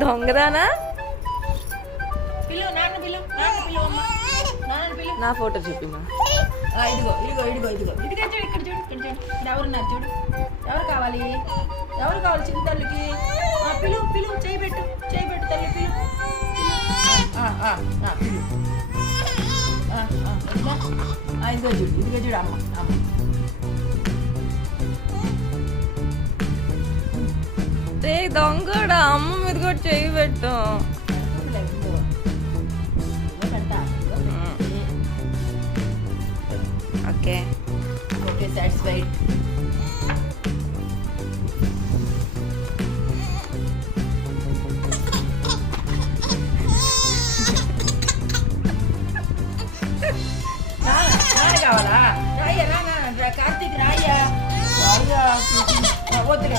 దొంగదానా? పిలు నాన్న పిలు నాన్న పిలు అమ్మ నాన్న పిలు. నా ఫోటో చూపిమా. ఇదిగో ఇదిగో ఇదిగో ఇదిగో ఇదిగా చూడు ఇక్కడ చూడు ఇక్కడ చూడు ఇక్కడ ఎవరున్నారు చూడు. ఎవరు కావాలి ఎవరు కావాలి చిన్న తల్లికి? పిలు పిలు చేయి పెట్టు తల్లి పిలు. పిలు ఇదిగో చూడు అమ్మ అమ్మ. రే దొంగడా, అమ్మ మీద కూడా చేయి పెట్టు. Okay okay satisfied. కావాలా రాయ్యా కార్తీక్ రాయ్యా వద్దులే